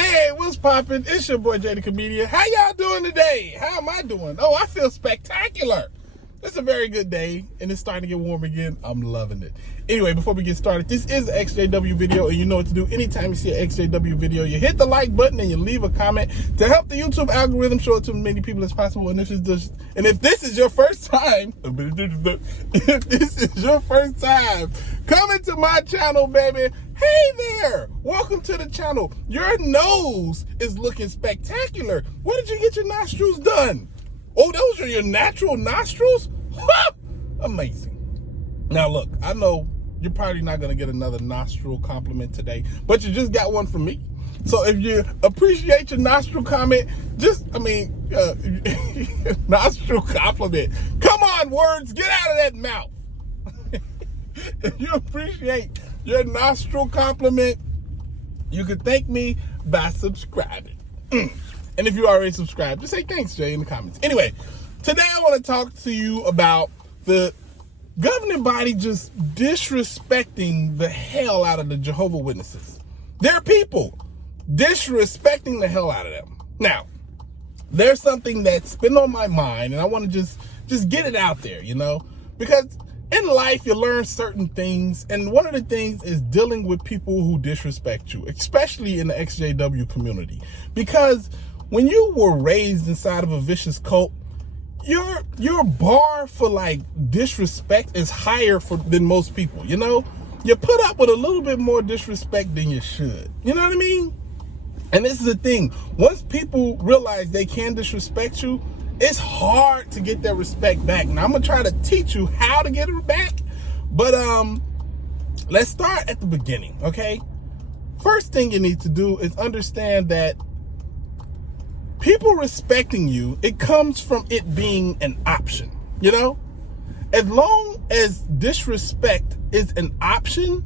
Hey, what's poppin'? It's your boy Jay the Comedian. How y'all doing today? How am I doing? Oh, I feel spectacular. It's a very good day, and it's starting to get warm again. I'm loving it. Anyway, before we get started, this is an ExJw video, and you know what to do. Anytime you see an ExJw video, you hit the like button and you leave a comment to help the YouTube algorithm show it to as many people as possible. And if this is your first time, coming to my channel, baby, hey there, welcome to the channel. Your nose is looking spectacular. Where did you get your nostrils done? Oh, those are your natural nostrils? Ha! Amazing. Now look, I know you're probably not going to get another nostril compliment today, but you just got one from me. So if you appreciate your nostril comment, nostril compliment. Come on, words, get out of that mouth. If you appreciate your nostril compliment, you can thank me by subscribing. And if you already subscribed, just say thanks, Jay, in the comments. Anyway, today I want to talk to you about the governing body just disrespecting the hell out of the Jehovah Witnesses. Their people disrespecting the hell out of them. Now, there's something that's been on my mind, and I want to just get it out there, you know, because in life you learn certain things, and one of the things is dealing with people who disrespect you, especially in the ExJw community, because when you were raised inside of a vicious cult, your bar for like disrespect is higher than most people. You know, you put up with a little bit more disrespect than you should. You know what I mean? And this is the thing: once people realize they can disrespect you, it's hard to get that respect back. Now I'm gonna try to teach you how to get it back, but let's start at the beginning. Okay, first thing you need to do is understand that people respecting you, it comes from it being an option. You know, as long as disrespect is an option,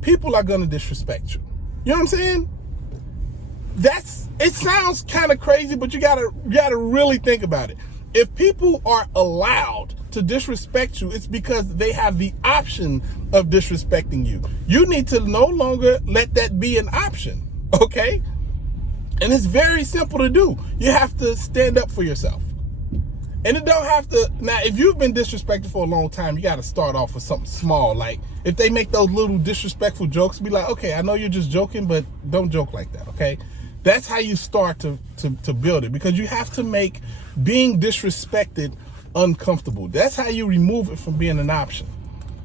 people are gonna disrespect you. You know what I'm saying? It sounds kind of crazy, but you gotta really think about it. If people are allowed to disrespect you, it's because they have the option of disrespecting you. You need to no longer let that be an option, okay? And it's very simple to do. You have to stand up for yourself. And it don't have to, now if you've been disrespected for a long time, you gotta start off with something small. Like if they make those little disrespectful jokes, be like, okay, I know you're just joking, but don't joke like that, okay? That's how you start to build it, because you have to make being disrespected uncomfortable. That's how you remove it from being an option.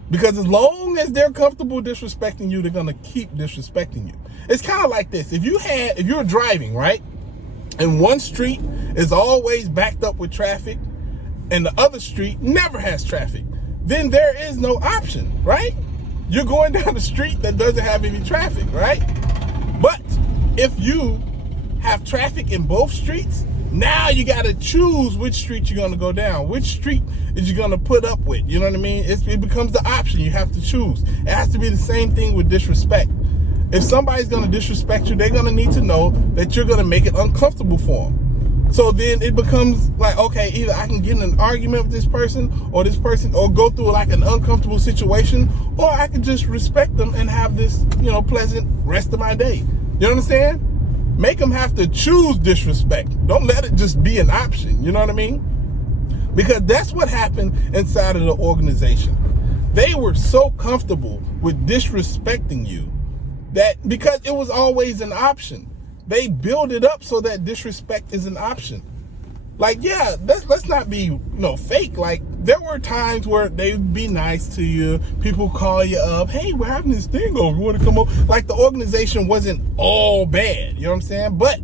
Because as long as they're comfortable disrespecting you, they're gonna keep disrespecting you. It's kind of like this. If you're driving, right, and one street is always backed up with traffic and the other street never has traffic, then there is no option, right? You're going down the street that doesn't have any traffic, right? But if you have traffic in both streets, now you got to choose which street you're going to go down. Which street is you going to put up with? You know what I mean? It becomes the option. You have to choose. It has to be the same thing with disrespect. If somebody's going to disrespect you, they're going to need to know that you're going to make it uncomfortable for them. So then it becomes like, okay, either I can get in an argument with this person, or go through like an uncomfortable situation, or I can just respect them and have this, you know, pleasant rest of my day. You understand? Make them have to choose disrespect. Don't let it just be an option. You know what I mean? Because that's what happened inside of the organization. They were so comfortable with disrespecting you that because it was always an option, they build it up so that disrespect is an option. Like, yeah, let's not be, fake. Like, there were times where they'd be nice to you. People call you up. Hey, we're having this thing over. You want to come over? Like, the organization wasn't all bad. You know what I'm saying? But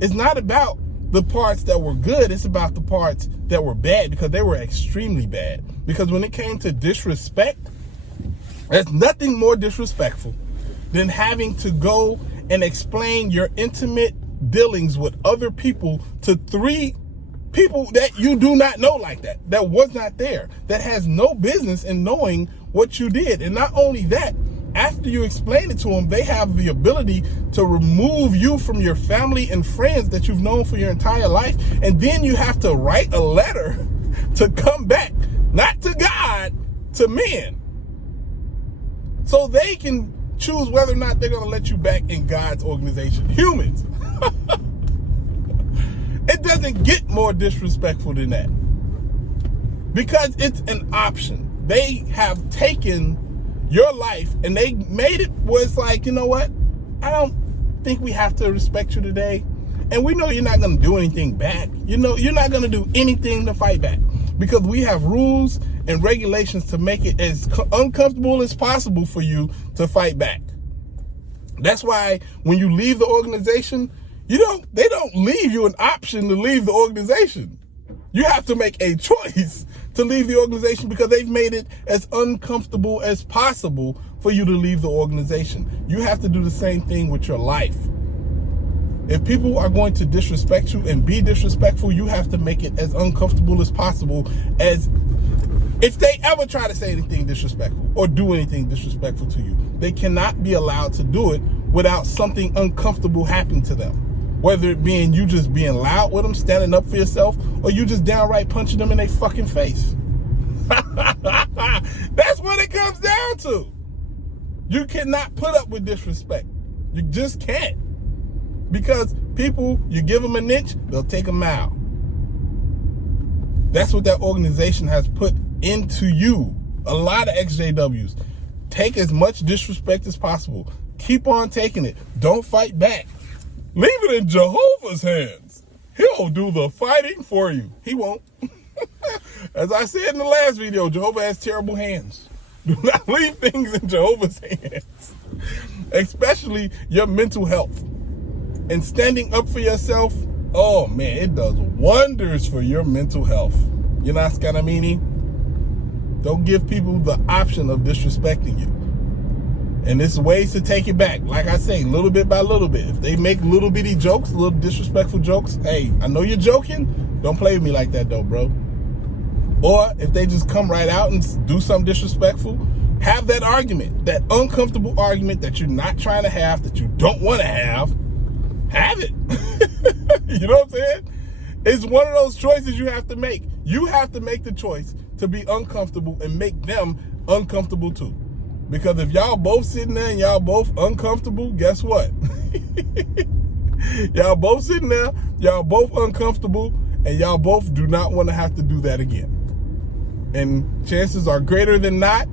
it's not about the parts that were good. It's about the parts that were bad, because they were extremely bad. Because when it came to disrespect, there's nothing more disrespectful than having to go and explain your intimate dealings with other people to 3 people that you do not know, like that was not there, that has no business in knowing what you did. And not only that, after you explain it to them, they have the ability to remove you from your family and friends that you've known for your entire life. And then you have to write a letter to come back, not to God, to men, so they can choose whether or not they're going to let you back in God's organization. Humans. It doesn't get more disrespectful than that. Because it's an option. They have taken your life and they made it where it's like, you know what? I don't think we have to respect you today. And we know you're not going to do anything back. You know, you're not going to do anything to fight back. Because we have rules and regulations to make it as uncomfortable as possible for you to fight back. That's why when you leave the organization, they don't leave you an option to leave the organization. You have to make a choice to leave the organization because they've made it as uncomfortable as possible for you to leave the organization. You have to do the same thing with your life. If people are going to disrespect you and be disrespectful, you have to make it as uncomfortable as possible. As if they ever try to say anything disrespectful or do anything disrespectful to you, they cannot be allowed to do it without something uncomfortable happening to them. Whether it being you just being loud with them, standing up for yourself, or you just downright punching them in their fucking face. That's what it comes down to. You cannot put up with disrespect. You just can't. Because people, you give them an inch, they'll take a mile. That's what that organization has put into you. A lot of ExJws. Take as much disrespect as possible. Keep on taking it. Don't fight back. Leave it in Jehovah's hands. He'll do the fighting for you. He won't. As I said in the last video, Jehovah has terrible hands. Do not leave things in Jehovah's hands. Especially your mental health. And standing up for yourself, oh man, it does wonders for your mental health. You know what I mean? Don't give people the option of disrespecting you. And there's ways to take it back. Like I say, little bit by little bit. If they make little bitty jokes, little disrespectful jokes, hey, I know you're joking. Don't play with me like that though, bro. Or if they just come right out and do something disrespectful, have that argument, that uncomfortable argument that you're not trying to have, that you don't want to have it. You know what I'm saying? It's one of those choices you have to make. You have to make the choice to be uncomfortable and make them uncomfortable too. Because if y'all both sitting there and y'all both uncomfortable, guess what? Y'all both sitting there, y'all both uncomfortable, and y'all both do not want to have to do that again. And chances are greater than not,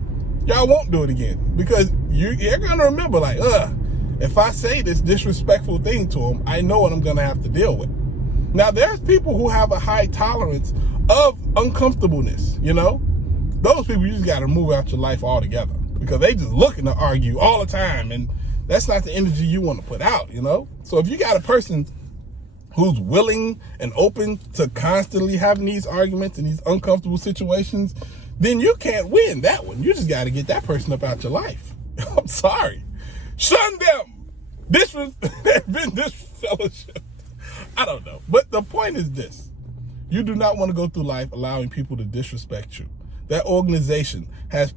y'all won't do it again. Because you're going to remember like, if I say this disrespectful thing to them, I know what I'm going to have to deal with. Now, there's people who have a high tolerance of uncomfortableness, you know? Those people, you just got to move out your life altogether. Because they just looking to argue all the time. And that's not the energy you want to put out, you know? So if you got a person who's willing and open to constantly having these arguments and these uncomfortable situations, then you can't win that one. You just got to get that person up out your life. I'm sorry. Shun them. This fellowship. I don't know. But the point is this. You do not want to go through life allowing people to disrespect you. That organization has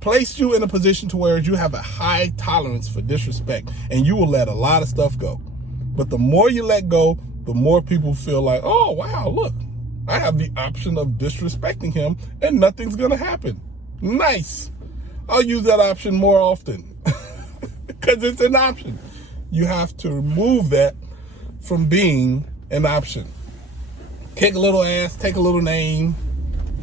placed you in a position to where you have a high tolerance for disrespect, and you will let a lot of stuff go. But the more you let go, the more people feel like, oh, wow, look, I have the option of disrespecting him and nothing's going to happen. Nice. I'll use that option more often because it's an option. You have to remove that from being an option. Kick a little ass, take a little name.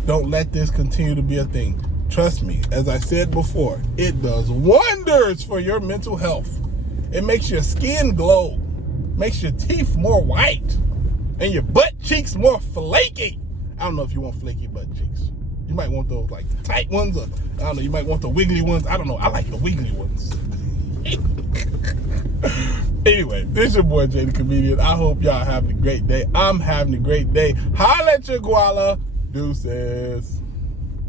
Don't let this continue to be a thing. Trust me, as I said before, it does wonders for your mental health. It makes your skin glow, makes your teeth more white, and your butt cheeks more flaky. I don't know if you want flaky butt cheeks. You might want those like tight ones, or I don't know, you might want the wiggly ones. I don't know, I like the wiggly ones. Anyway, this is your boy Jay the Comedian. I hope y'all having a great day. I'm having a great day. Holla at your guala. Deuces.